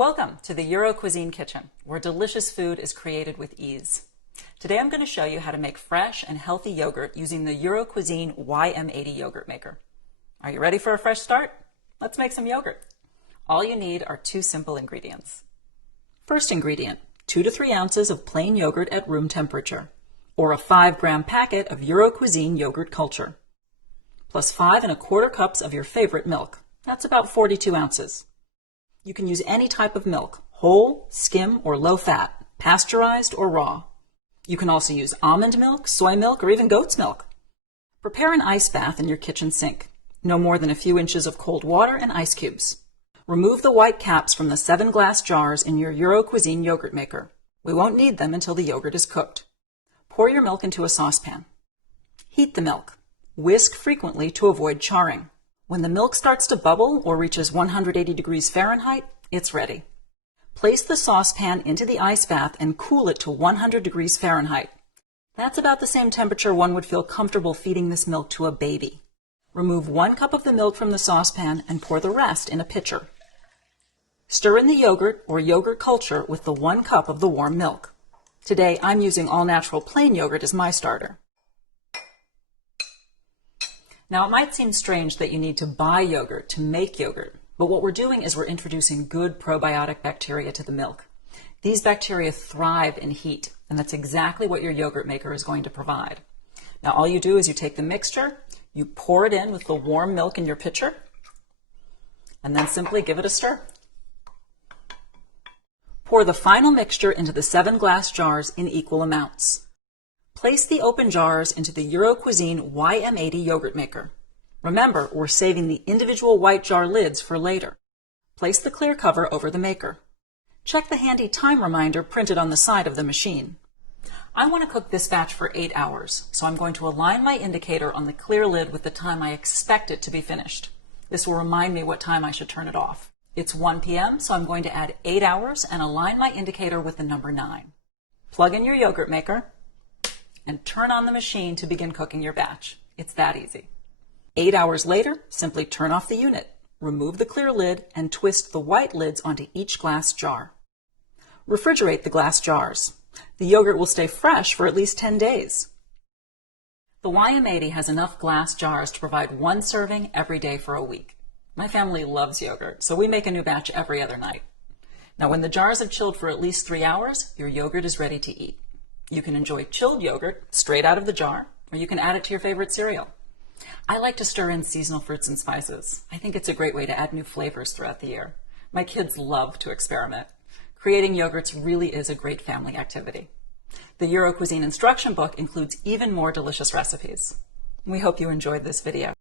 Welcome to the Euro Cuisine Kitchen, where delicious food is created with ease. Today I'm going to show you how to make fresh and healthy yogurt using the Euro Cuisine YM80 yogurt maker. Are you ready for a fresh start? Let's make some yogurt. All you need are two simple ingredients. First ingredient, 2 to 3 ounces of plain yogurt at room temperature, or a 5-gram packet of Euro Cuisine yogurt culture, plus 5 1/4 cups of your favorite milk. That's about 42 ounces. You can use any type of milk, whole, skim, or low fat, pasteurized or raw. You can also use almond milk, soy milk, or even goat's milk. Prepare an ice bath in your kitchen sink. No more than a few inches of cold water and ice cubes. Remove the white caps from the 7 glass jars in your Euro Cuisine yogurt maker. We won't need them until the yogurt is cooked. Pour your milk into a saucepan. Heat the milk. Whisk frequently to avoid charring. When the milk starts to bubble or reaches 180 degrees Fahrenheit, it's ready. Place the saucepan into the ice bath and cool it to 100 degrees Fahrenheit. That's about the same temperature one would feel comfortable feeding this milk to a baby. Remove 1 cup of the milk from the saucepan and pour the rest in a pitcher. Stir in the yogurt or yogurt culture with the 1 cup of the warm milk. Today I'm using all-natural plain yogurt as my starter. Now, it might seem strange that you need to buy yogurt to make yogurt, but what we're doing is we're introducing good probiotic bacteria to the milk. These bacteria thrive in heat, and that's exactly what your yogurt maker is going to provide. Now, all you do is you take the mixture, you pour it in with the warm milk in your pitcher, and then simply give it a stir. Pour the final mixture into the 7 glass jars in equal amounts. Place the open jars into the Euro Cuisine YM80 yogurt maker. Remember, we're saving the individual white jar lids for later. Place the clear cover over the maker. Check the handy time reminder printed on the side of the machine. I want to cook this batch for 8 hours, so I'm going to align my indicator on the clear lid with the time I expect it to be finished. This will remind me what time I should turn it off. It's 1 p.m., so I'm going to add 8 hours and align my indicator with the number 9. Plug in your yogurt maker and turn on the machine to begin cooking your batch. It's that easy. 8 hours later, simply turn off the unit, remove the clear lid, and twist the white lids onto each glass jar. Refrigerate the glass jars. The yogurt will stay fresh for at least 10 days. The YM80 has enough glass jars to provide 1 serving every day for a week. My family loves yogurt, so we make a new batch every other night. Now, when the jars have chilled for at least 3 hours, your yogurt is ready to eat. You can enjoy chilled yogurt straight out of the jar, or you can add it to your favorite cereal. I like to stir in seasonal fruits and spices. I think it's a great way to add new flavors throughout the year. My kids love to experiment. Creating yogurts really is a great family activity. The Euro Cuisine instruction book includes even more delicious recipes. We hope you enjoyed this video.